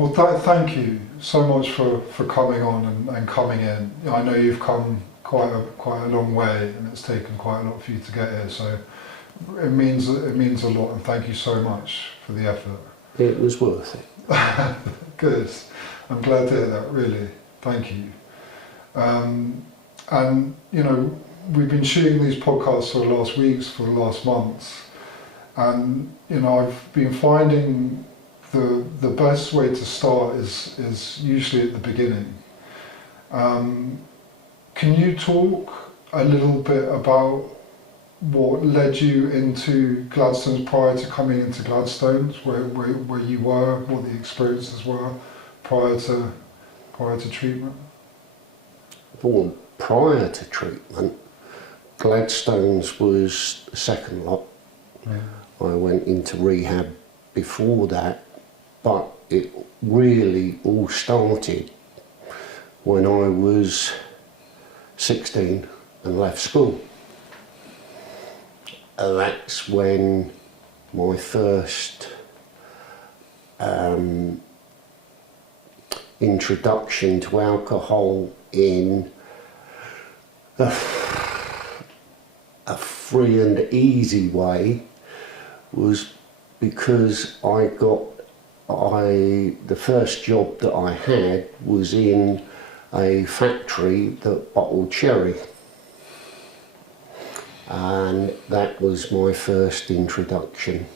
Well, thank you so much for coming on and coming in. I know you've come quite a long way, and it's taken quite a lot for you to get here. So it means a lot, and thank you so much for the effort. It was worth it. Good. I'm glad to hear that. Really, thank you. And you know, we've been shooting these podcasts for the last weeks, for the last months, and you know, I've been finding the best way to start is usually at the beginning. Can you talk a little bit about what led you into Gladstone's prior to coming into Gladstone's, where you were, what the experiences were prior to treatment? Well, prior to treatment, Gladstone's was the second lot. Yeah. I went into rehab before that, but it really all started when I was 16 and left school. That's when my first introduction to alcohol in a free and easy way was because the first job that I had was in a factory that bottled sherry, and that was my first introduction.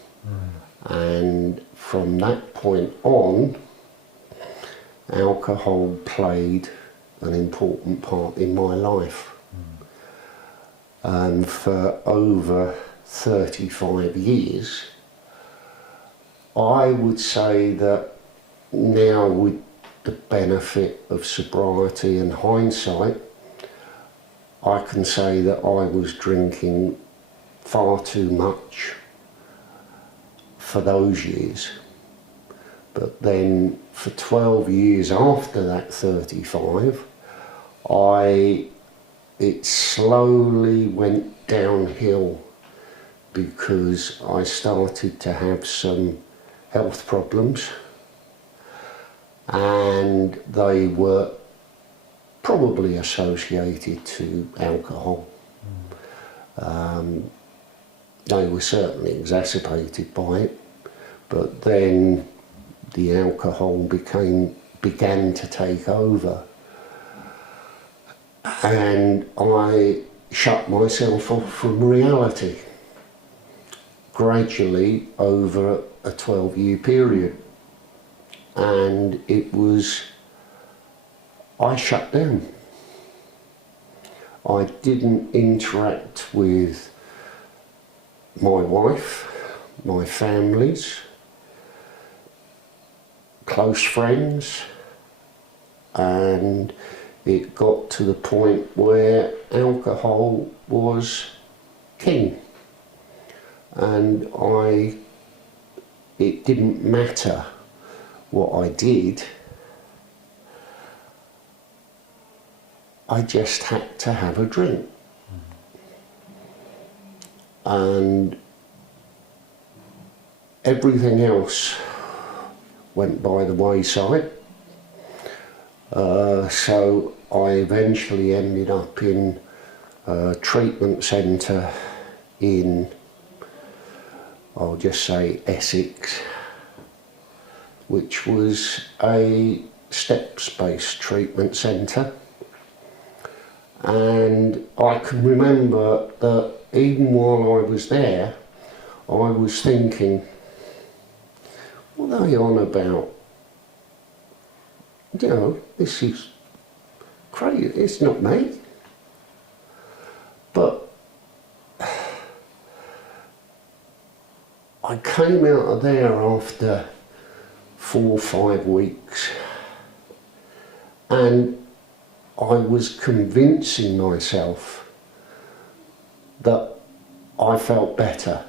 And from that point on, alcohol played an important part in my life. And for over 35 years, I would say that now, with the benefit of sobriety and hindsight, I can say that I was drinking far too much for those years. But then for 12 years after that 35, it slowly went downhill because I started to have some health problems, and they were probably associated to alcohol. They were certainly exacerbated by it, but then the alcohol began to take over, and I shut myself off from reality gradually over a 12-year period. And I shut down. I didn't interact with my wife, my families, close friends, and it got to the point where alcohol was king. And it didn't matter what I did, I just had to have a drink. And everything else went by the wayside. So I eventually ended up in a treatment centre in, I'll just say, Essex, which was a steps-based treatment centre. And I can remember that even while I was there, I was thinking, what are they on about? You know, this is crazy, it's not me. But I came out of there after 4 or 5 weeks, and I was convincing myself that I felt better,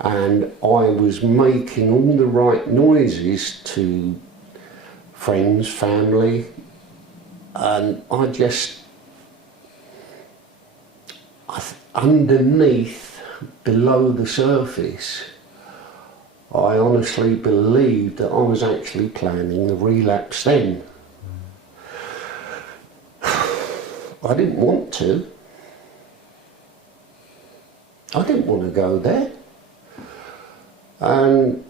and I was making all the right noises to friends, family, and underneath, below the surface, I honestly believed that I was actually planning the relapse then. I didn't want to. I didn't want to go there. And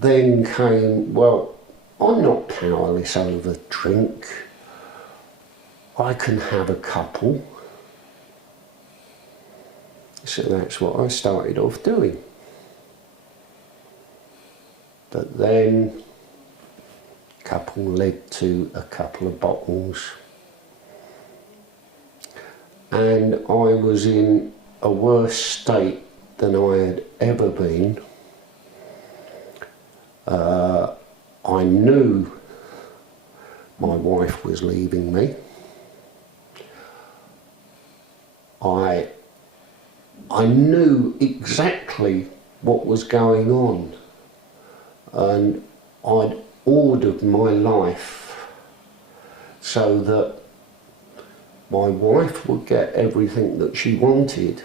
then came, well, I'm not powerless over drink. I can have a couple. So that's what I started off doing. But then a couple led to a couple of bottles. And I was in a worse state than I had ever been. I knew my wife was leaving me. I knew exactly what was going on, and I'd ordered my life so that my wife would get everything that she wanted.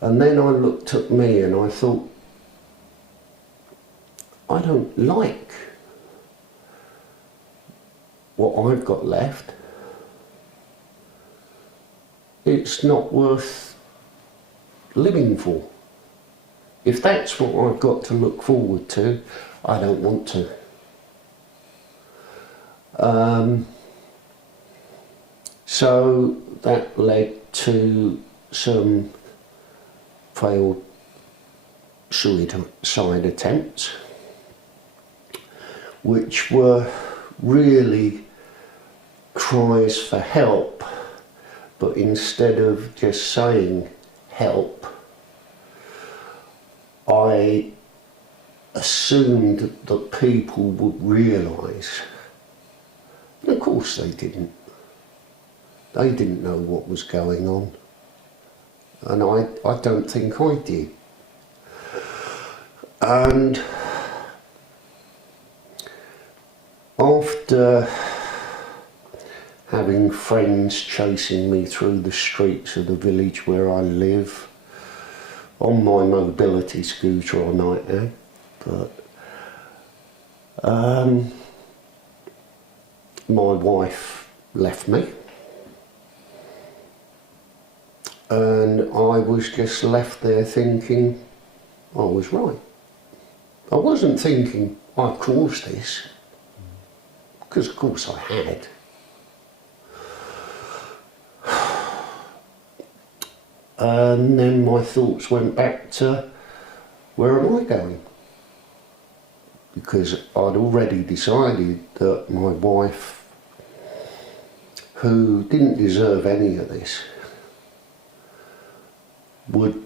And then I looked at me and I thought, I don't like what I've got left. It's not worth living for. If that's what I've got to look forward to, I don't want to. So that led to some failed suicide attempts, which were really cries for help, but instead of just saying help, I assumed that people would realise. And of course they didn't. They didn't know what was going on. And I don't think I did. And after having friends chasing me through the streets of the village where I live, on my mobility scooter all night now, but my wife left me, and I was just left there thinking I was right. I wasn't thinking I caused this, because of course I had. And then my thoughts went back to, where am I going? Because I'd already decided that my wife, who didn't deserve any of this, would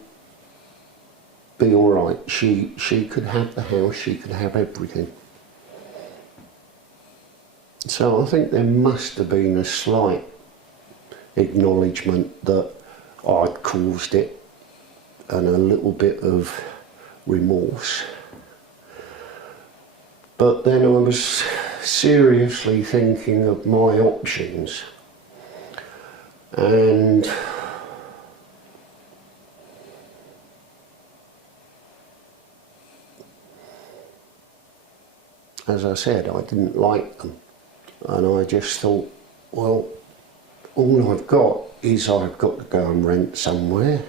be all right. She could have the house, she could have everything. So I think there must have been a slight acknowledgement that I'd caused it, and a little bit of remorse. But then I was seriously thinking of my options, and as I said, I didn't like them, and I just thought, well, all I've got is I've got to go and rent somewhere,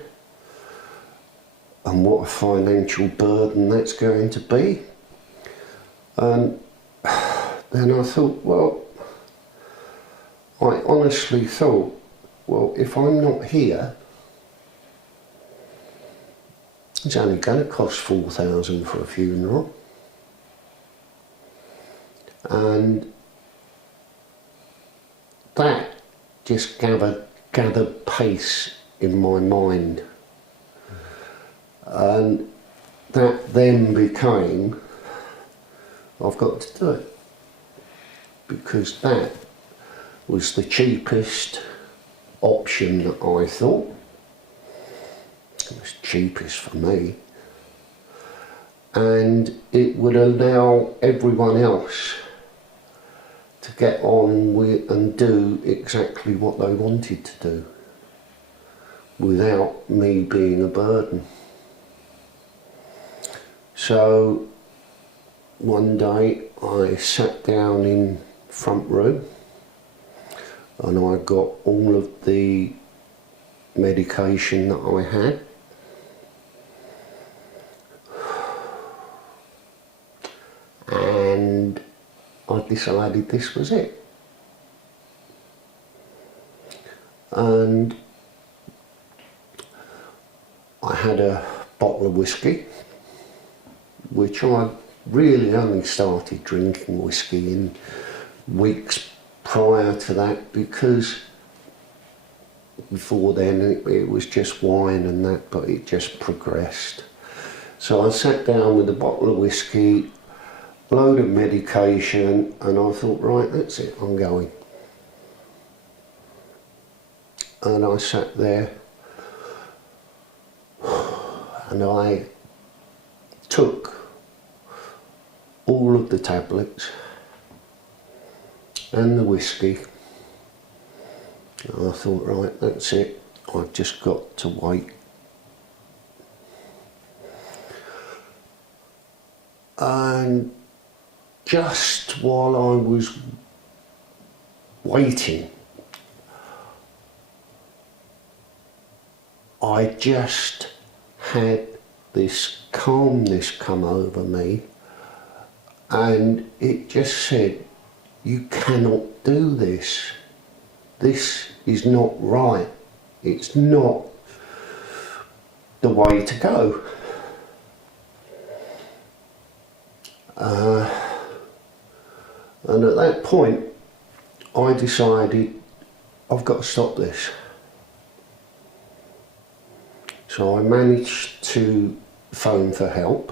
and what a financial burden that's going to be. And then I thought, well, I honestly thought, well, if I'm not here, it's only going to cost $4,000 for a funeral. And that just gathered pace in my mind. And that then became, I've got to do it. Because that was the cheapest option that I thought. It was cheapest for me. And it would allow everyone else to get on with and do exactly what they wanted to do. without me being a burden. So one day I sat down in front room and I got all of the medication that I had. And I decided this was it. And I had a bottle of whiskey, which I really only started drinking whiskey in weeks prior to that, because before then it was just wine and that, but it just progressed. So I sat down with a bottle of whiskey, a load of medication, and I thought, right, that's it, I'm going. And I sat there and I took all of the tablets and the whiskey. And I thought, right, that's it, I've just got to wait. And just while I was waiting, I just had this calmness come over me, and it just said, you cannot do this. This is not right. It's not the way to go. And at that point, I decided I've got to stop this. So I managed to phone for help.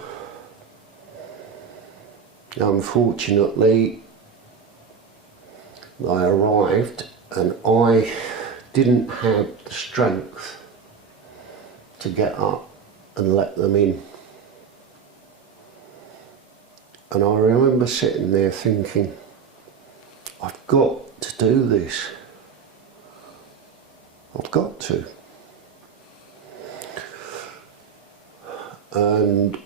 Unfortunately, I arrived and I didn't have the strength to get up and let them in. And I remember sitting there thinking, I've got to do this. I've got to. And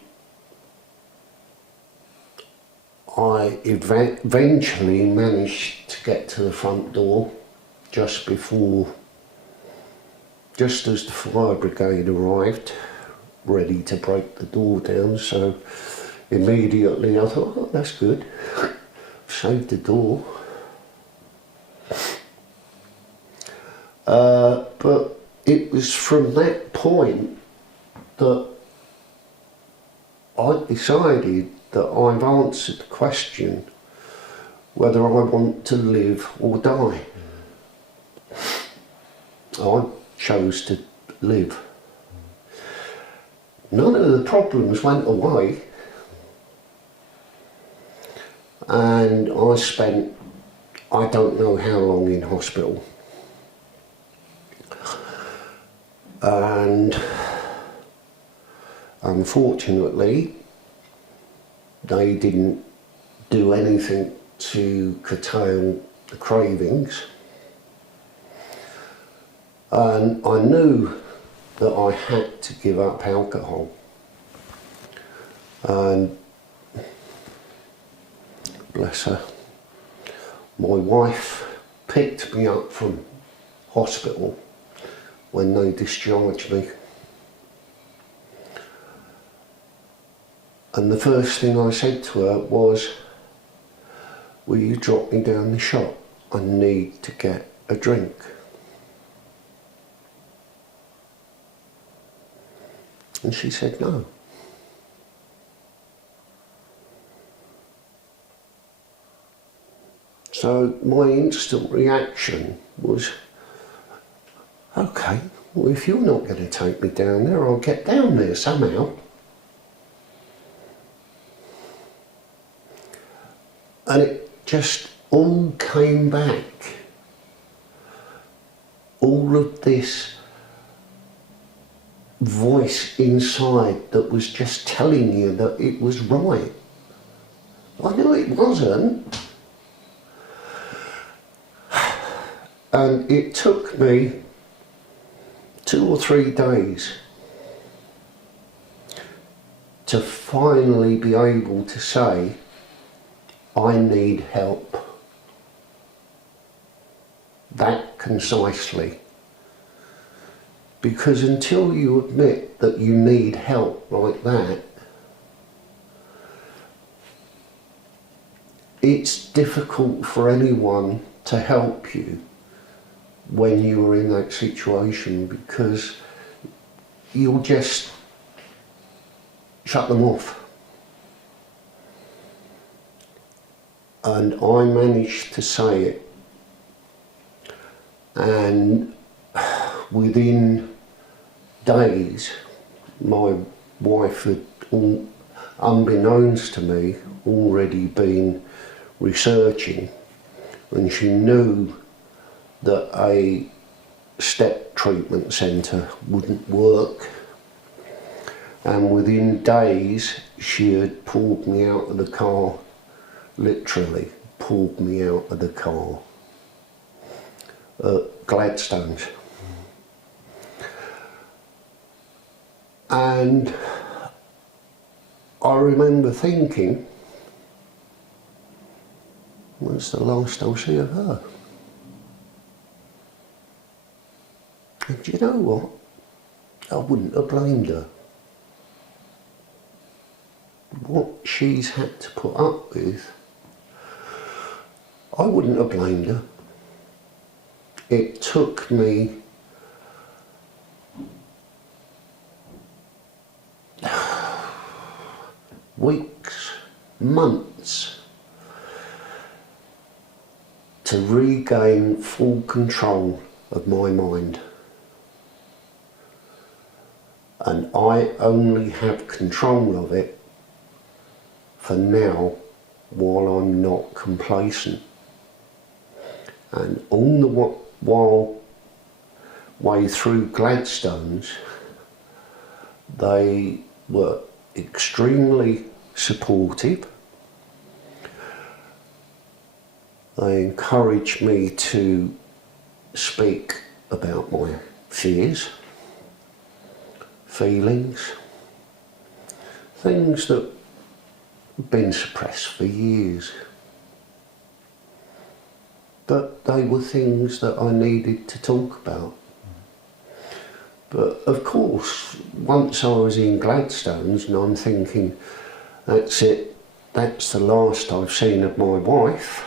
I eventually managed to get to the front door just as the fire brigade arrived, ready to break the door down. So immediately I thought, oh, that's good, saved the door. But it was from that point that I decided that I've answered the question whether I want to live or die. I chose to live. None of the problems went away, and I spent, I don't know how long in hospital. And unfortunately, they didn't do anything to curtail the cravings. And I knew that I had to give up alcohol. And bless her, my wife picked me up from hospital when they discharged me. And the first thing I said to her was, will you drop me down the shop? I need to get a drink. And she said no. So my instant reaction was, okay, well, if you're not going to take me down there, I'll get down there somehow. And it just all came back. All of this voice inside that was just telling you that it was right. I knew it wasn't. And it took me 2 or 3 days to finally be able to say, I need help, that concisely. Because until you admit that you need help like that, it's difficult for anyone to help you when you're in that situation, because you'll just shut them off. And I managed to say it, and within days my wife had, unbeknownst to me, already been researching, and she knew that a step treatment centre wouldn't work, and within days she had pulled me out of the car, literally pulled me out of the car at Gladstone's. And I remember thinking, when's the last I'll see of her? And you know what? I wouldn't have blamed her. What she's had to put up with, I wouldn't have blamed her. It took me weeks, months to regain full control of my mind. And I only have control of it for now, while I'm not complacent. And on the way through Gladstone's, they were extremely supportive. They encouraged me to speak about my fears, feelings, things that have been suppressed for years. But they were things that I needed to talk about. But of course, once I was in Gladstone's and I'm thinking, that's it, that's the last I've seen of my wife,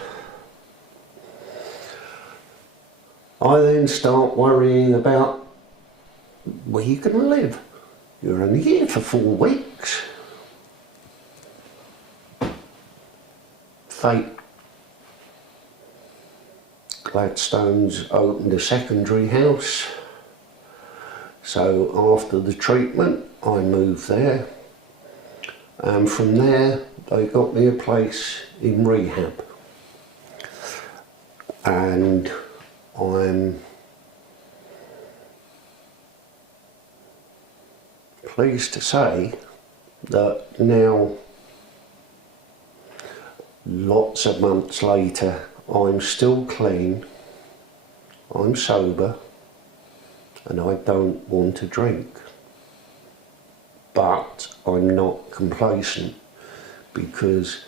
I then start worrying about where you're going to live. You're only here for 4 weeks. Fate. Gladstone's opened a secondary house. So after the treatment, I moved there. And from there, they got me a place in rehab. And I'm pleased to say that now, lots of months later, I'm still clean, I'm sober, and I don't want to drink. But I'm not complacent, because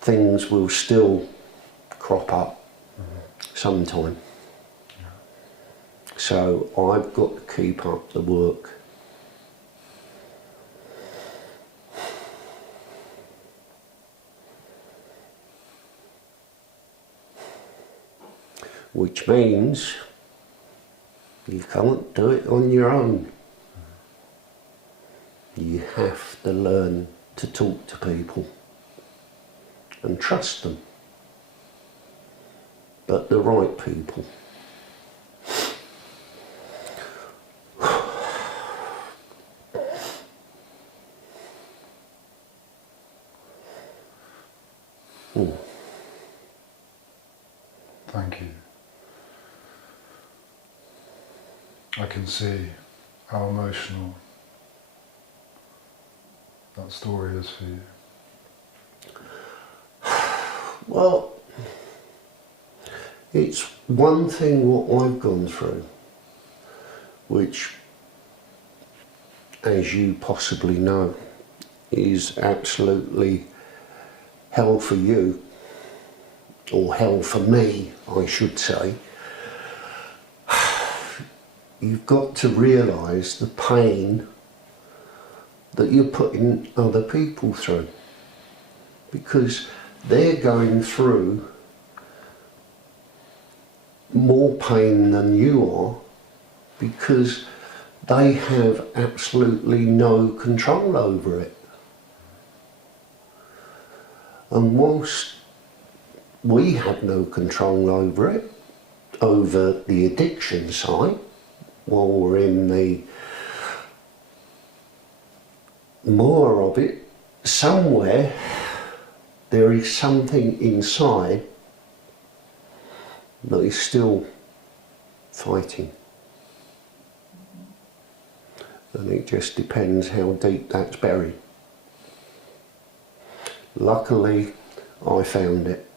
things will still crop up sometime. So I've got to keep up the work. Which means you can't do it on your own. You have to learn to talk to people and trust them, but the right people. Thank you. I can see how emotional that story is for you. Well, it's one thing what I've gone through, which, as you possibly know, is absolutely hell for you, or hell for me, I should say. You've got to realise the pain that you're putting other people through, because they're going through more pain than you are, because they have absolutely no control over it. And whilst we have no control over it, over the addiction side, while we're in the more of it, somewhere there is something inside that is still fighting. And it just depends how deep that's buried. Luckily, I found it.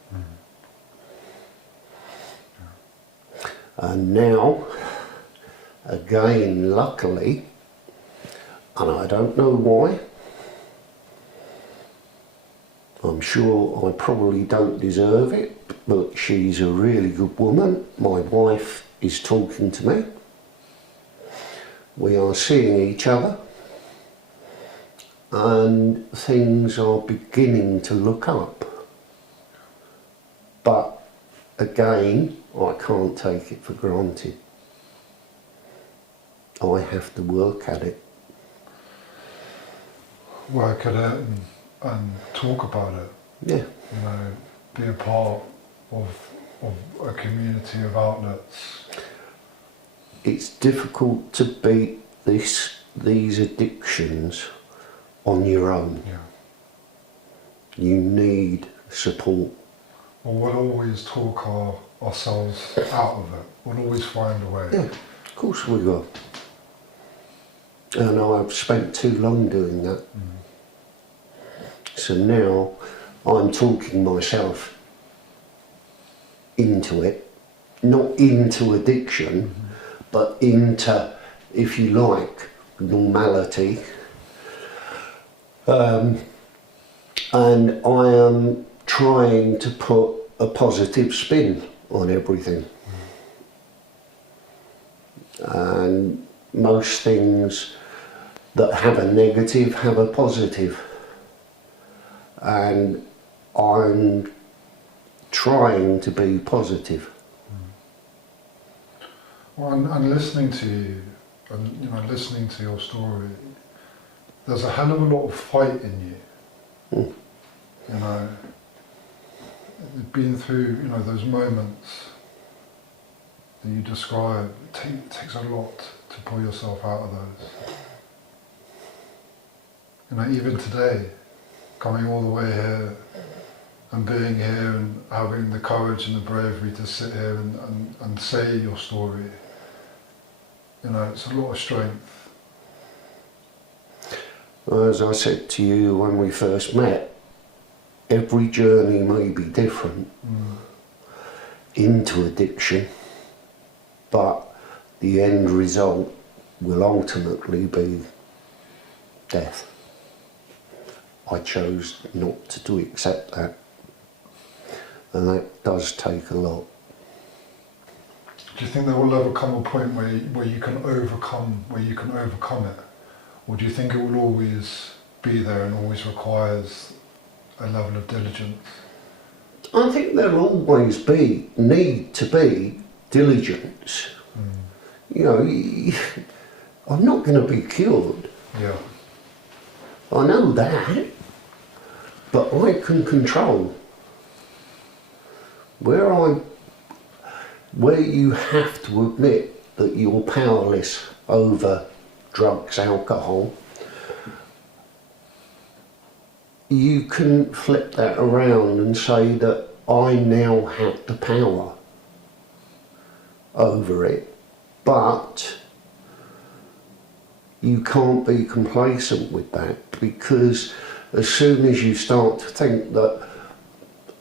And now, again, luckily, and I don't know why, I'm sure I probably don't deserve it, but she's a really good woman. My wife is talking to me. We are seeing each other, and things are beginning to look up. But again, I can't take it for granted. I have to work at it. Work at it and talk about it. Yeah. You know, be a part of a community of outlets. It's difficult to beat these addictions on your own. Yeah. You need support. Well, we'll always talk ourselves out of it. We'll always find a way. Yeah, of course we will. And I've spent too long doing that. So now I'm talking myself into it, not into addiction, but into, if you like, normality. And I am trying to put a positive spin on everything. And most things that have a negative have a positive. And I'm trying to be positive. Well, and listening to you, and you know, listening to your story, there's a hell of a lot of fight in you. You know, you've been through, you know, those moments that you describe. It takes a lot to pull yourself out of those. You know, even today, coming all the way here and being here and having the courage and the bravery to sit here and say your story, you know, it's a lot of strength. As I said to you when we first met, every journey may be different into addiction, but the end result will ultimately be death. I chose not to accept that, and that does take a lot. Do you think there will ever come a point where you can overcome it, or do you think it will always be there and always requires a level of diligence? I think there'll always need to be diligence. You know, I'm not going to be cured. Yeah. I know that, but I can control. Where you have to admit that you're powerless over drugs, alcohol, you can flip that around and say that I now have the power over it, but you can't be complacent with that, because as soon as you start to think that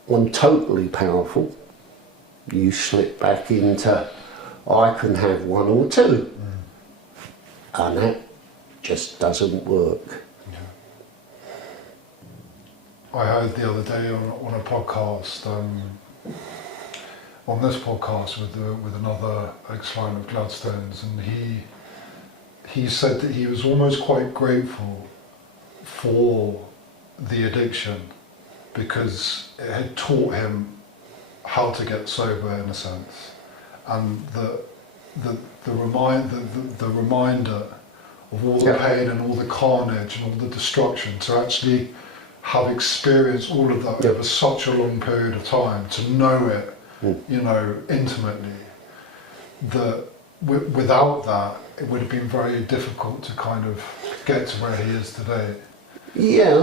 I'm totally powerful, you slip back into I can have one or two. and that just doesn't work. I heard the other day on a podcast, on this podcast with another ex-client of Gladstone's, and he said that he was almost quite grateful for the addiction because it had taught him how to get sober in a sense, and the reminder of all the pain and all the carnage and all the destruction, to actually have experienced all of that over such a long period of time, to know it, you know, intimately, that without that it would have been very difficult to kind of get to where he is today. Yeah,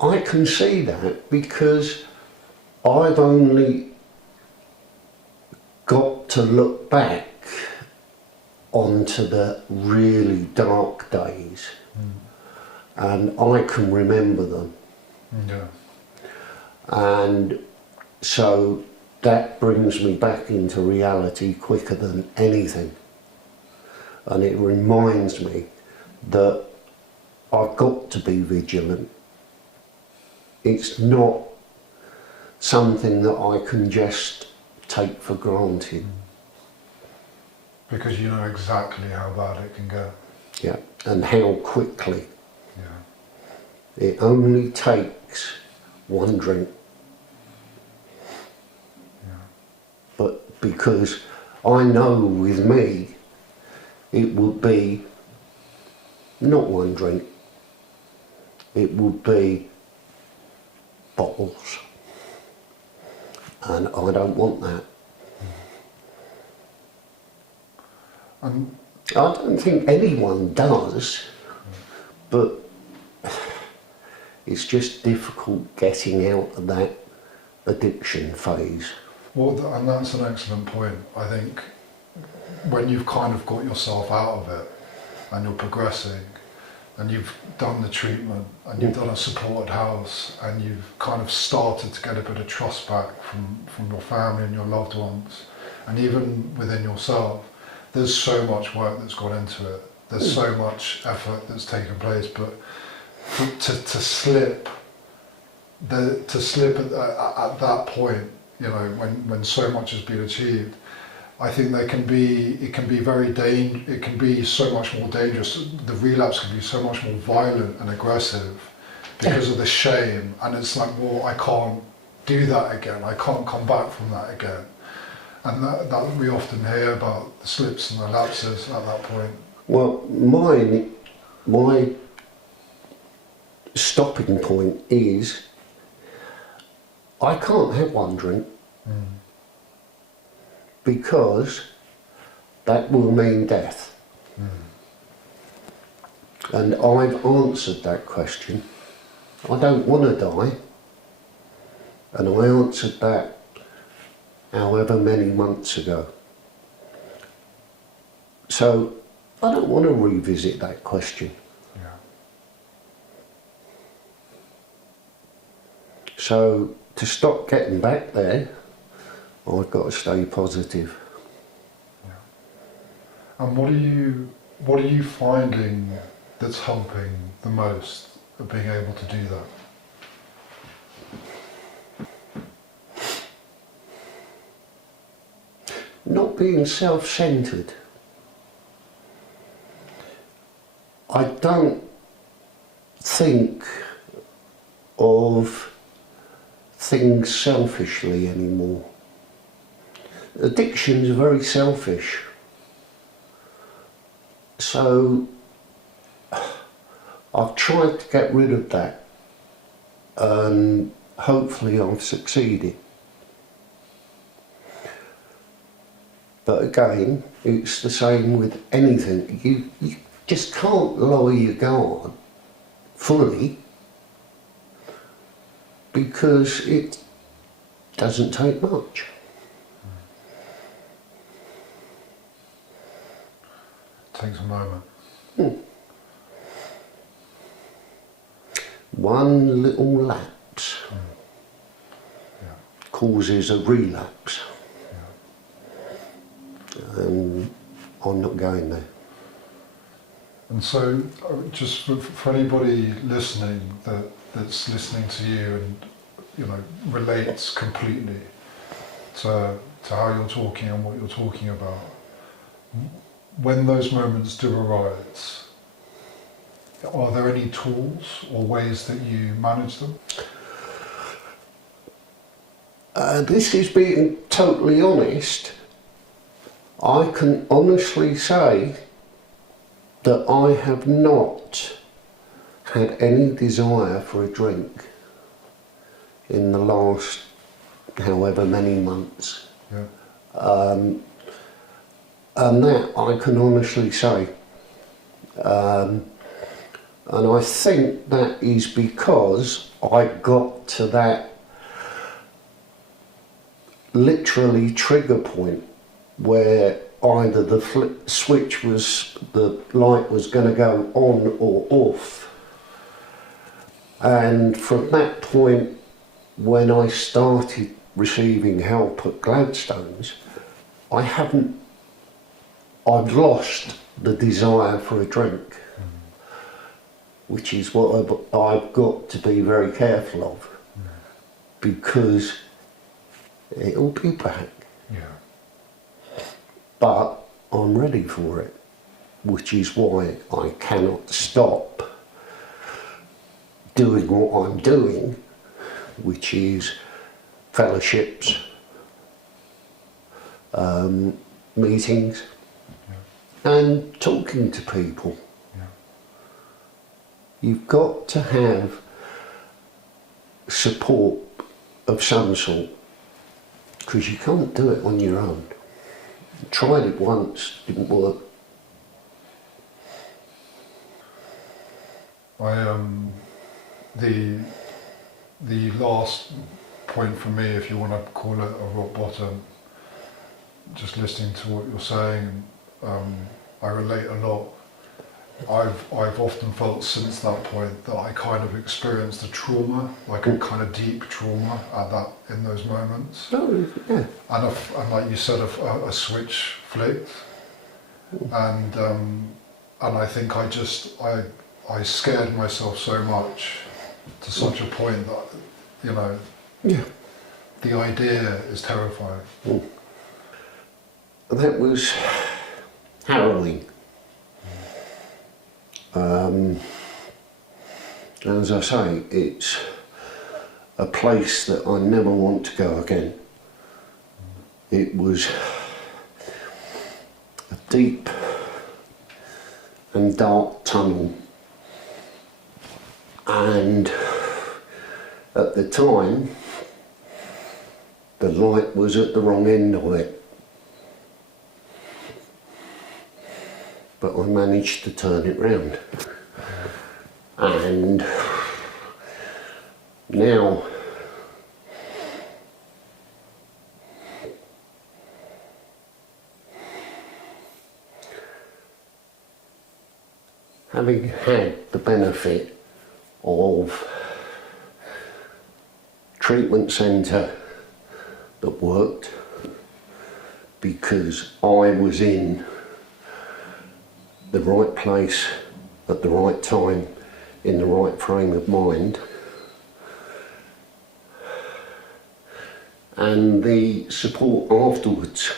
I can see that, because I've only got to look back onto the really dark days, and I can remember them. Yeah. And so that brings me back into reality quicker than anything. And it reminds me that I've got to be vigilant. It's not something that I can just take for granted. Because you know exactly how bad it can go. Yeah, and how quickly. Yeah. It only takes one drink. Yeah. But because I know with me, it would be not one drink, it would be bottles. And I don't want that. And I don't think anyone does, but it's just difficult getting out of that addiction phase. well, and that's an excellent point. I think when you've kind of got yourself out of it and you're progressing and you've done the treatment and you've done a supported house and you've kind of started to get a bit of trust back from your family and your loved ones, and even within yourself, there's so much work that's gone into it. There's so much effort that's taken place, but to slip at that point, you know, when so much has been achieved, I think it can be so much more dangerous. The relapse can be so much more violent and aggressive because of the shame, and it's like, well, I can't do that again, I can't come back from that again. And that we often hear about the slips and the lapses at that point. Well, my stopping point is I can't have one drink because that will mean death. And I've answered that question. I don't want to die, and I answered that however many months ago. So I don't want to revisit that question. Yeah. So to stop getting back there, I've got to stay positive. Yeah. And what are you finding that's helping the most of being able to do that? Not being self-centred. I don't think of things selfishly anymore. Addictions are very selfish. So I've tried to get rid of that, and hopefully I've succeeded. But again, it's the same with anything. You just can't lower your guard fully, because it doesn't take much. It takes a moment. One little lapse causes a relapse. And I'm not going there. And so, just for anybody listening that's listening to you and relates completely to how you're talking and what you're talking about, when those moments do arise, are there any tools or ways that you manage them? This is being totally honest. I can honestly say that I have not had any desire for a drink in the last however many months. Yeah. And that I can honestly say. And I think that is because I got to that literally trigger point where either the light was going to go on or off. And from that point, when I started receiving help at Gladstone's, I've lost the desire for a drink, which is what I've got to be very careful of, because it'll be back. Yeah. But I'm ready for it, which is why I cannot stop doing what I'm doing, which is fellowships, meetings, and talking to people. Yeah. You've got to have support of some sort, because you can't do it on your own. Tried it once, didn't work. The last point for me, if you want to call it a rock bottom, just listening to what you're saying, I relate a lot. I've often felt since that point that I kind of experienced a trauma, like a kind of deep trauma in those moments. Oh, yeah. And like you said, a switch flicked, and I think I scared myself so much to such a point that Yeah. the idea is terrifying. That was harrowing. As I say, it's a place that I never want to go again. It was a deep and dark tunnel, and at the time the light was at the wrong end of it, but I managed to turn it round. And now having had the benefit of treatment centre that worked, because I was in the right place at the right time, in the right frame of mind, and the support afterwards.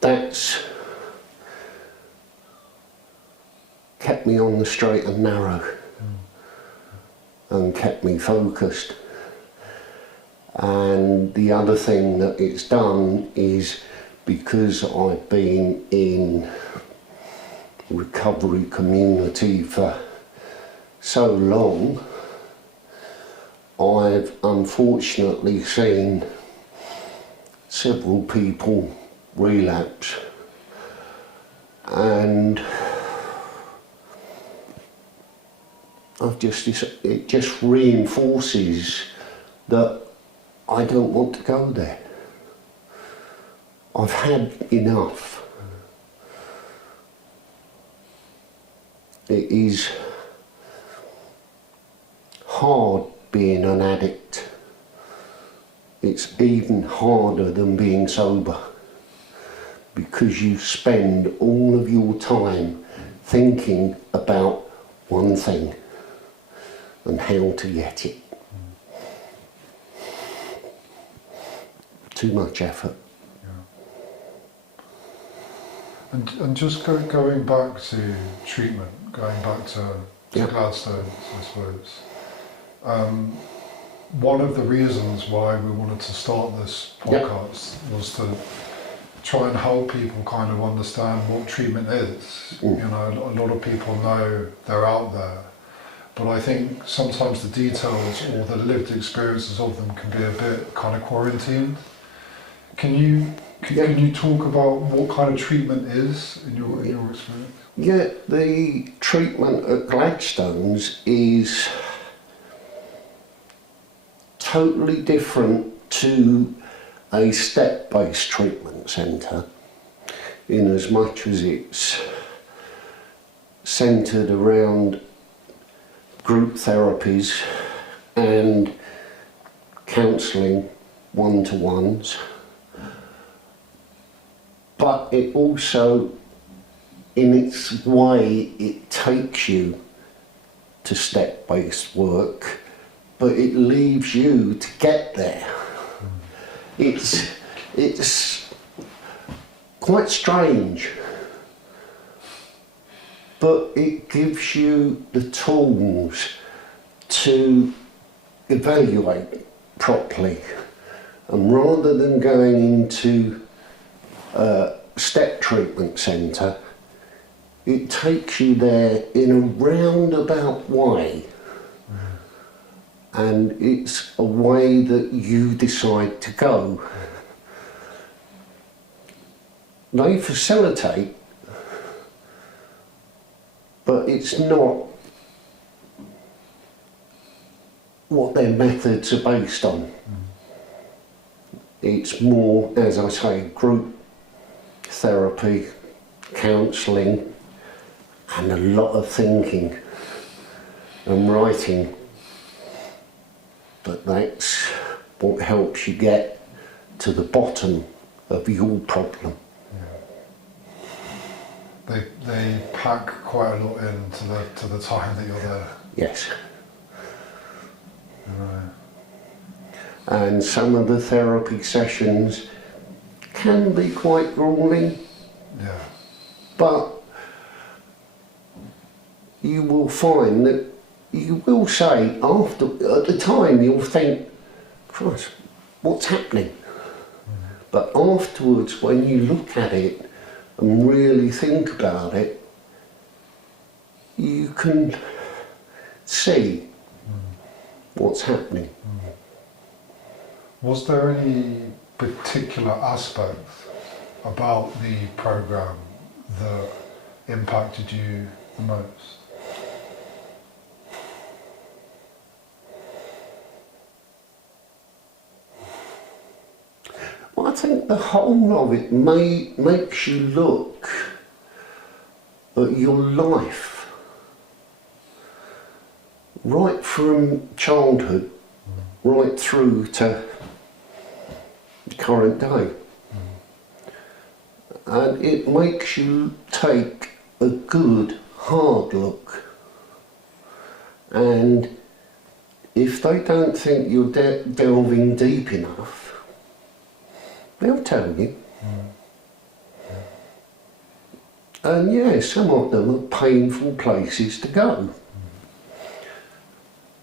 That's kept me on the straight and narrow, and kept me focused. And the other thing that it's done is, because I've been in recovery community for so long, I've unfortunately seen several people relapse, and it just reinforces that I don't want to go there. I've had enough. It is hard being an addict. It's even harder than being sober, because you spend all of your time thinking about one thing and how to get it. Too much effort. And just going back to treatment, going back to Gladstone, I suppose. One of the reasons why we wanted to start this podcast was to try and help people kind of understand what treatment is. You know, a lot of people know they're out there, but I think sometimes the details or the lived experiences of them can be a bit kind of quarantined. Can you talk about what kind of treatment is in your experience? Yeah, the treatment at Gladstone's is totally different to a step-based treatment centre, in as much as it's centred around group therapies and counselling one-to-ones, but it also, in its way, it takes you to step-based work, but it leaves you to get there. It's quite strange, but it gives you the tools to evaluate properly, and rather than going into a step treatment centre, it takes you there in a roundabout way, and it's a way that you decide to go. They facilitate, but it's not what their methods are based on. It's more, as I say, group therapy, counselling, and a lot of thinking and writing. But that's what helps you get to the bottom of your problem. They pack quite a lot to the time that you're there. Yes. Right. And some of the therapy sessions can be quite grueling. Yeah. But you will find that you will say at the time you'll think, Christ, what's happening? But afterwards, when you look at it and really think about it, you can see what's happening. Was there any particular aspect about the programme that impacted you the most? Well, I think the whole of it makes you look at your life, right from childhood, right through to the current day. And it makes you take a good, hard look. And if they don't think you're delving deep enough, they'll tell you. And yeah, some of them are painful places to go.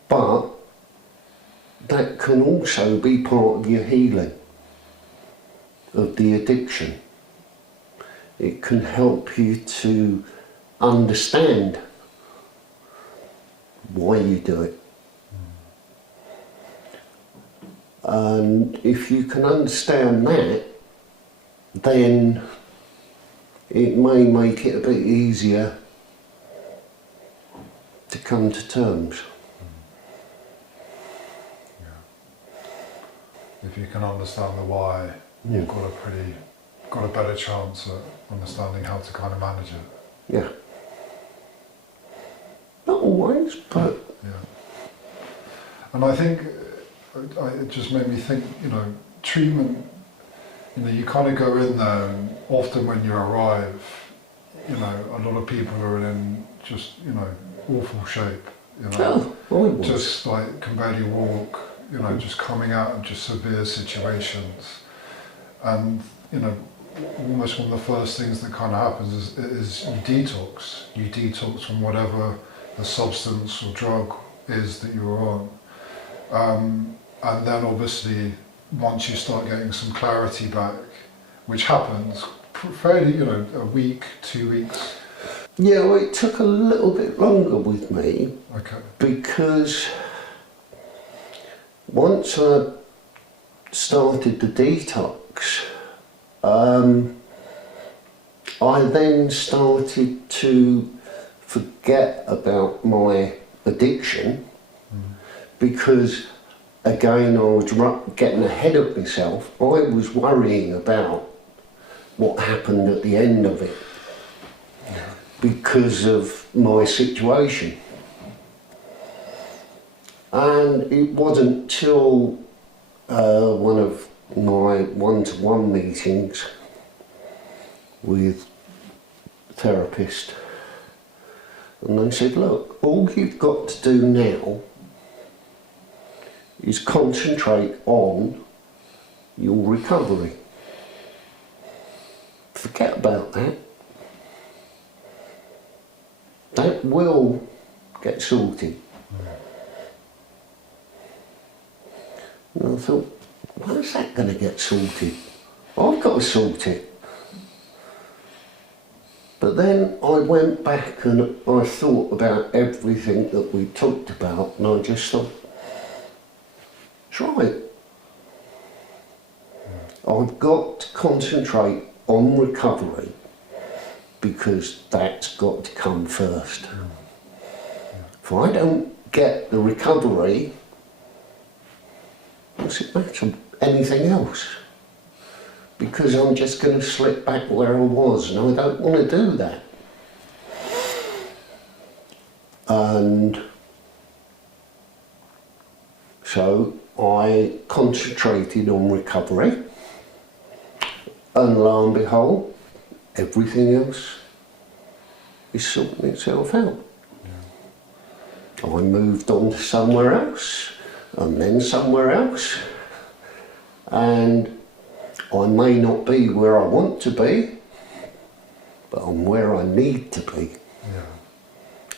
But that can also be part of your healing of the addiction. It can help you to understand why you do it. And if you can understand that, then it may make it a bit easier to come to terms. If you can understand the why, you've got a better chance at understanding how to kind of manage it. Yeah. Not always, but... Yeah. And I think, it just made me think, treatment, you kind of go in there, and often when you arrive, a lot of people are in just, awful shape, just like can barely walk, just coming out of just severe situations. And, almost one of the first things that kind of happens is you detox. You detox from whatever the substance or drug is that you're on. And then obviously, once you start getting some clarity back, which happens fairly, a week, 2 weeks. Yeah, well, it took a little bit longer with me. Okay. Because once I started the detox, I then started to forget about my addiction, because again I was getting ahead of myself. I was worrying about what happened at the end of it because of my situation. And it wasn't till one of my one-to-one meetings with a therapist, and they said, look, all you've got to do now is concentrate on your recovery. Forget about that. That will get sorted. And I thought, how's that going to get sorted? I've got to sort it. But then I went back and I thought about everything that we talked about, and I just thought, it's right. I've got to concentrate on recovery, because that's got to come first. If I don't get the recovery, what's it matter anything else? Because I'm just going to slip back where I was, and I don't want to do that. And so I concentrated on recovery, and lo and behold, everything else is sorting itself out. I moved on to somewhere else, and then somewhere else, and I may not be where I want to be, but I'm where I need to be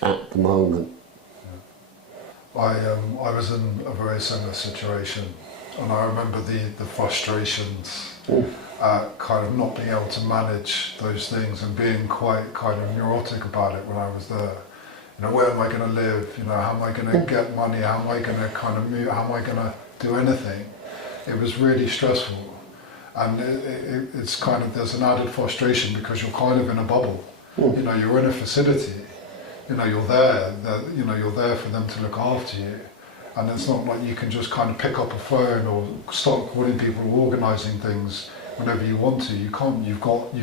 at the moment. I was in a very similar situation, and I remember the frustrations at kind of not being able to manage those things, and being quite kind of neurotic about it when I was there. Where am I going to live? How am I going to get money? How am I going to kind of move? How am I going to do anything? It was really stressful. And it's kind of, there's an added frustration because you're kind of in a bubble. You're in a facility. You're there. You're there for them to look after you. And it's not like you can just kind of pick up a phone or start calling people or organising things whenever you want to. You can't. You've got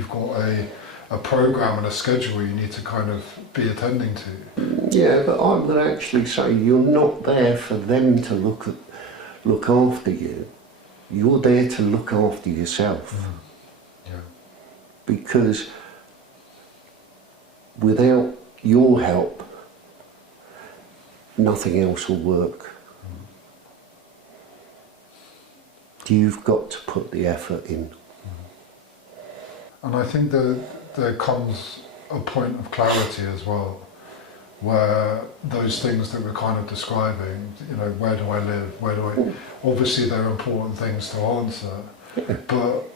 a program and a schedule you need to kind of be attending to. Yeah, but I would actually say you're not there for them to look after you. You're there to look after yourself. Yeah. Because without your help, nothing else will work. You've got to put the effort in. And I think that there comes a point of clarity as well, where those things that we're kind of describing, where do I live, obviously they're important things to answer, but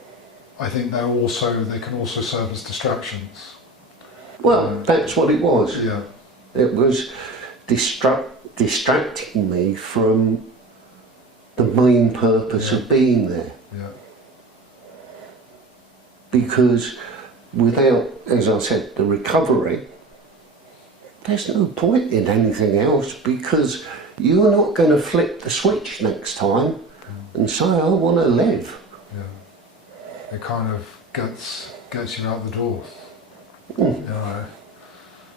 I think they can also serve as distractions. Well, that's what it was. Yeah. It was distracting me from the main purpose of being there. Yeah. Because without, as I said, the recovery, there's no point in anything else, because you're not going to flip the switch next time and say, I want to live. Yeah. It kind of gets you out the door,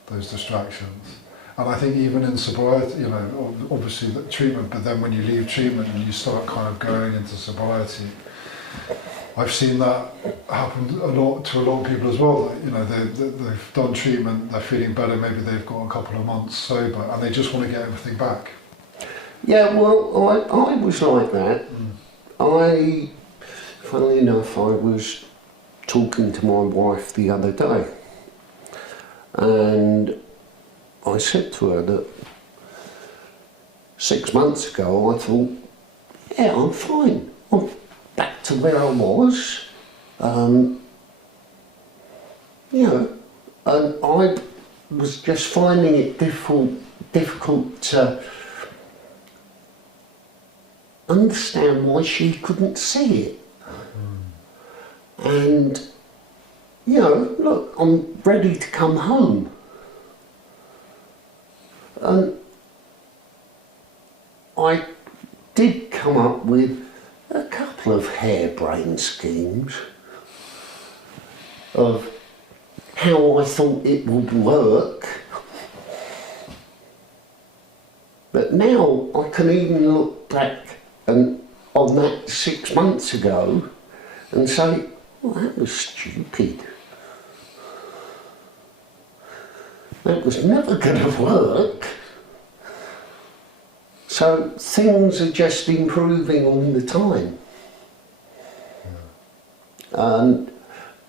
those distractions. And I think even in sobriety, obviously the treatment, but then when you leave treatment and you start kind of going into sobriety, I've seen that happen a lot to a lot of people as well. That, you know, they've done treatment, they're feeling better, maybe they've got a couple of months sober, and they just want to get everything back. Yeah, well, I was like that. Funnily enough, I was talking to my wife the other day, and I said to her that 6 months ago I thought, yeah, I'm fine. I'm back to where I was. You know, and I was just finding it difficult to understand why she couldn't see it. And, you know, look, I'm ready to come home. And I did come up with a couple of harebrained schemes of how I thought it would work. But now I can even look back and on that 6 months ago and say, well, that was stupid. That was never going to work. So things are just improving all the time.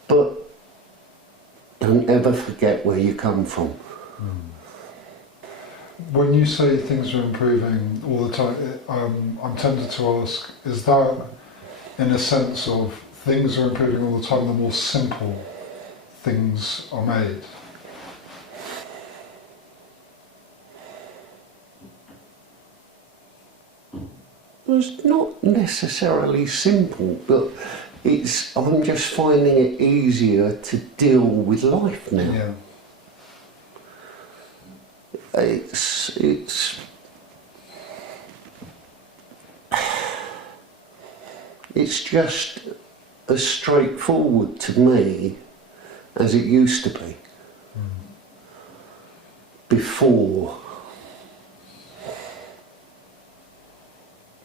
But don't ever forget where you come from. When you say things are improving all the time, I'm tempted to ask, is that in a sense of things are improving all the time, the more simple things are made? It's not necessarily simple, but I'm just finding it easier to deal with life now. Yeah. It's just as straightforward to me as it used to be before.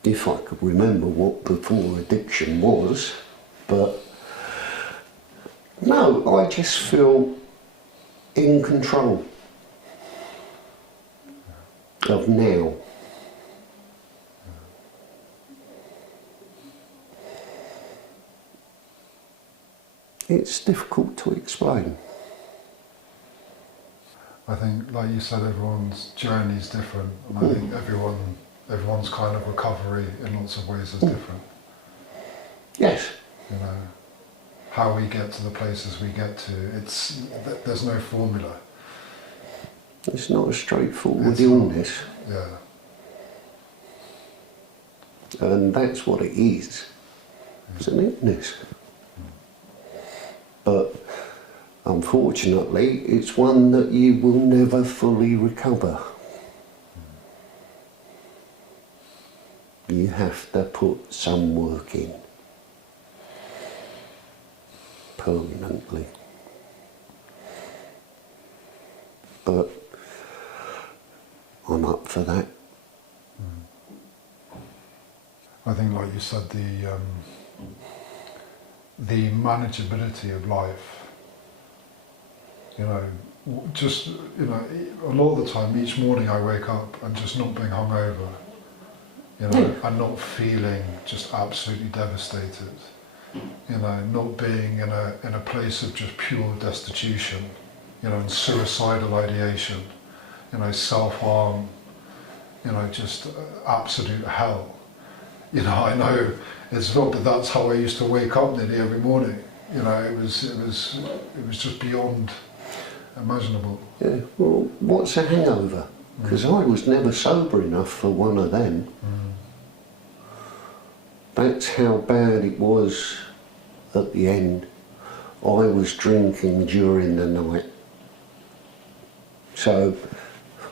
If I could remember what before addiction was, but no, I just feel in control of now. It's difficult to explain. I think, like you said, everyone's journey is different, and I think everyone's kind of recovery in lots of ways is different. Yes. You know, how we get to the places we get to, there's no formula. It's not a straightforward illness. Yeah. And that's what it is. It's an illness. But unfortunately, it's one that you will never fully recover. You have to put some work in. Permanently. But I'm up for that. I think, like you said, the manageability of life, you know, just, you know, a lot of the time, each morning I wake up and just not being hungover, you know, and not feeling just absolutely devastated, you know, not being in a place of just pure destitution, you know, and suicidal ideation, you know, self-harm, you know, just absolute hell. You know, I know it's not, but that's how I used to wake up nearly every morning. You know, it was just beyond imaginable. Yeah, well, what's a hangover? Because I was never sober enough for one of them. That's how bad it was at the end. I was drinking during the night. So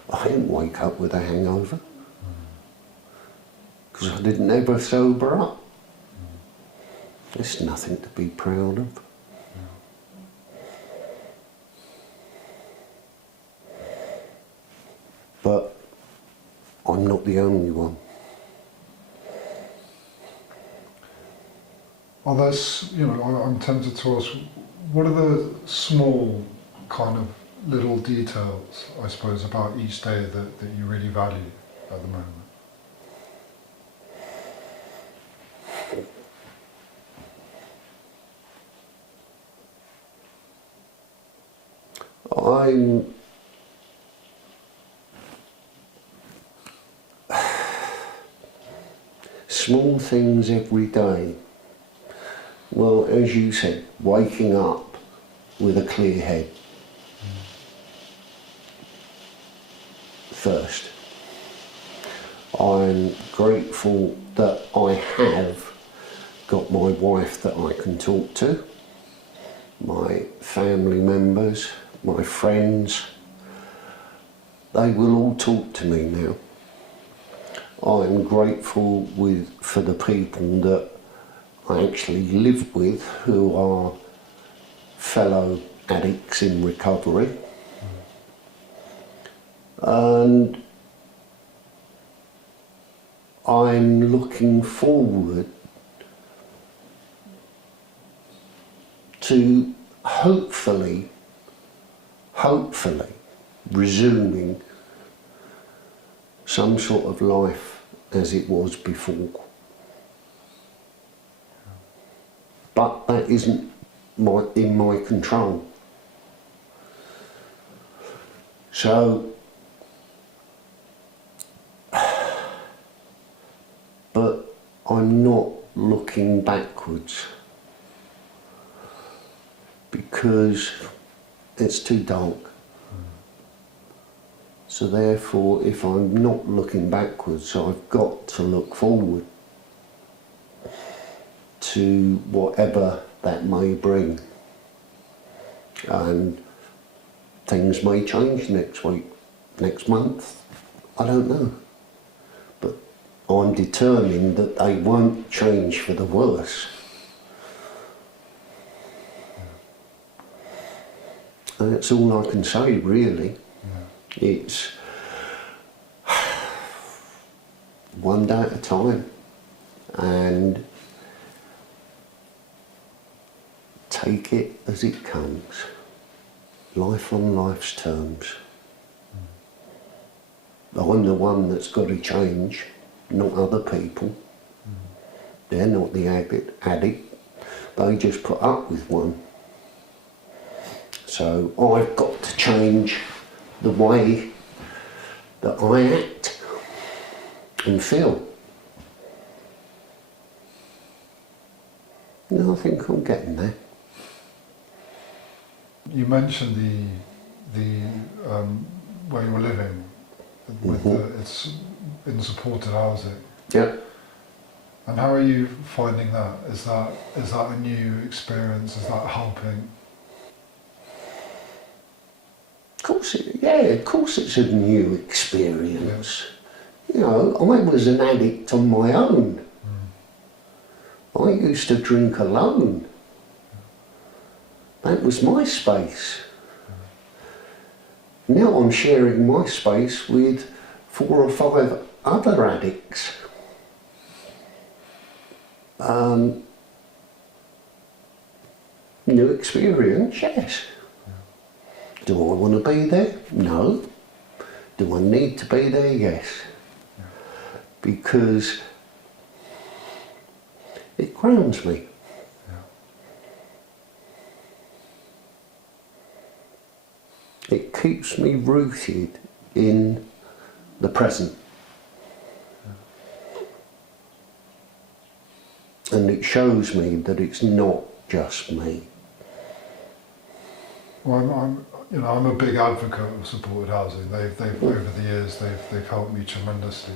I didn't wake up with a hangover. Because I didn't ever sober up. It's nothing to be proud of. But I'm not the only one. Are there, I'm tempted to ask, what are the small kind of little details, I suppose, about each day that you really value at the moment? I'm small things every day. Well, as you said, waking up with a clear head first. I'm grateful that I have got my wife that I can talk to, my family members, my friends. They will all talk to me now. I'm grateful for the people that I actually live with, who are fellow addicts in recovery. And I'm looking forward to hopefully resuming some sort of life as it was before. But that isn't in my control. So, but I'm not looking backwards because it's too dark. So therefore, if I'm not looking backwards, I've got to look forward to whatever that may bring. And things may change next week, next month, I don't know. But I'm determined that they won't change for the worse. And that's all I can say, really. It's one day at a time, and take it as it comes. Life on life's terms. I'm the one that's got to change, not other people. They're not the addict. They just put up with one. So I've got to change the way that I act and feel. And I think I'm getting there. You mentioned the where you're living with it's in supported housing. Yeah. And how are you finding that? Is that a new experience? Is that helping? Of course it's a new experience. Yeah. You know, I was an addict on my own. I used to drink alone. That was my space. Now I'm sharing my space with 4 or 5 other addicts. New experience, yes. Do I want to be there? No. Do I need to be there? Yes. Because it grounds me. It keeps me rooted in the present. And it shows me that it's not just me. Well, I'm a big advocate of supported housing. They've over the years they've helped me tremendously,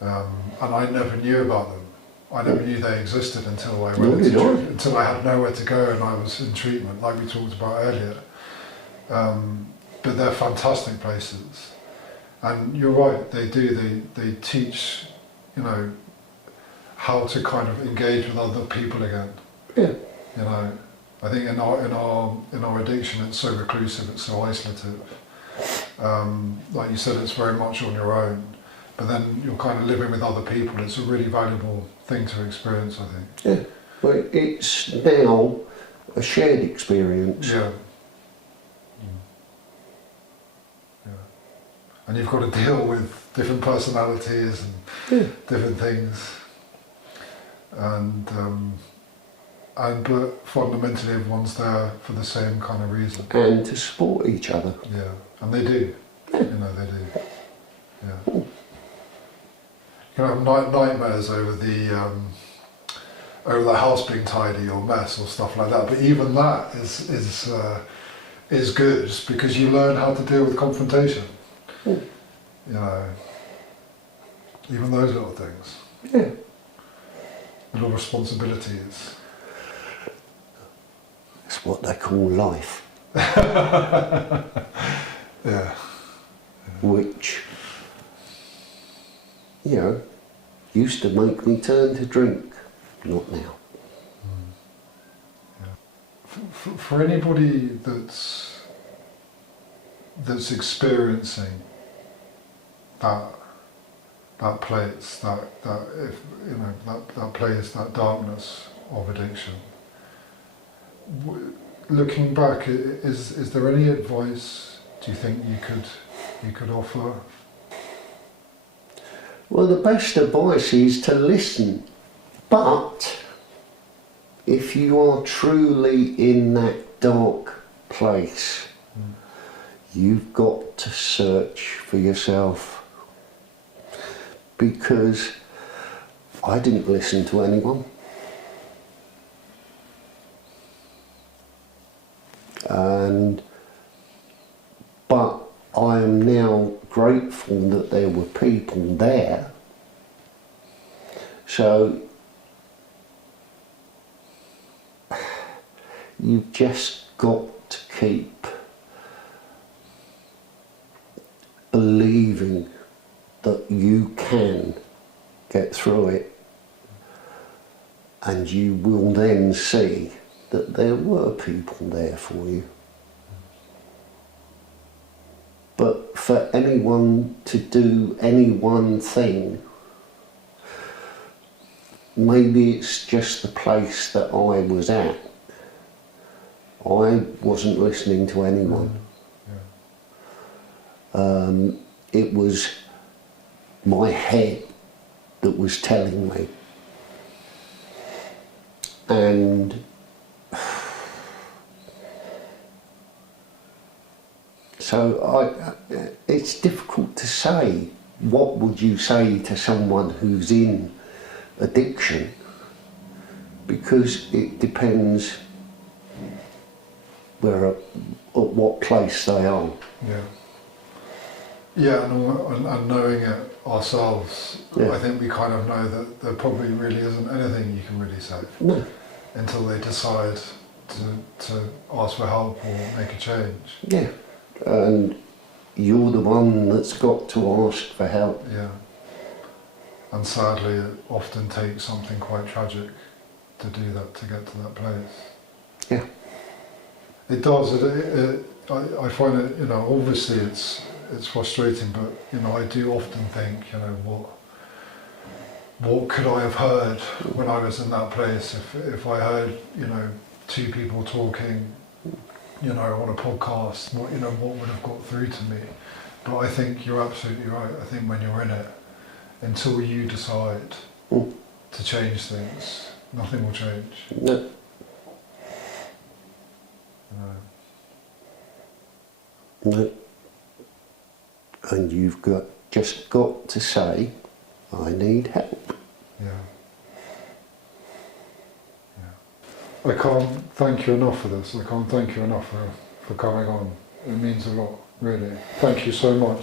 and I never knew about them. I never knew they existed until until I had nowhere to go and I was in treatment, like we talked about earlier. But they're fantastic places, and you're right. They do. They teach, how to kind of engage with other people again. Yeah. I think in our addiction, it's so reclusive, it's so isolative. Like you said, it's very much on your own. But then you're kind of living with other people. It's a really valuable thing to experience, I think. But it's now a shared experience. Yeah. Yeah. And you've got to deal with different personalities and different things. But fundamentally everyone's there for the same kind of reason. And to support each other. Yeah. And they do. You know, they do. Yeah. You can have nightmares over the house being tidy or mess or stuff like that. But even that is good because you learn how to deal with confrontation. You know, even those little things. Yeah. Little responsibilities. It's what they call life. Yeah. Which, you know, used to make me turn to drink. Not now. Yeah. For anybody that's experiencing that place, that if you know that place, that darkness of addiction. Looking back, is there any advice do you think you could offer? Well, the best advice is to listen. But if you are truly in that dark place, you've got to search for yourself. Because I didn't listen to anyone. But I am now grateful that there were people there. So you've just got to keep believing that you can get through it, and you will then see that there were people there for you. But for anyone to do any one thing, maybe it's just the place that I was at. I wasn't listening to anyone. It was my head that was telling me. And so it's difficult to say. What would you say to someone who's in addiction? Because it depends at what place they are. Yeah. Yeah, and knowing it ourselves, I think we kind of know that there probably really isn't anything you can really say until they decide to ask for help or make a change. Yeah, and you're the one that's got to ask for help. Yeah, and sadly it often takes something quite tragic to do that, to get to that place. Yeah. It does. I find it, you know, obviously it's frustrating, but you know, I do often think, you know, what could I have heard when I was in that place if I heard, you know, two people talking, you know, on a podcast, what would have got through to me? But I think you're absolutely right. I think when you're in it, until you decide to change things, nothing will change. No. No. And you've just got to say, I need help. Yeah. Yeah. I can't thank you enough for this. I can't thank you enough for coming on. It means a lot, really. Thank you so much.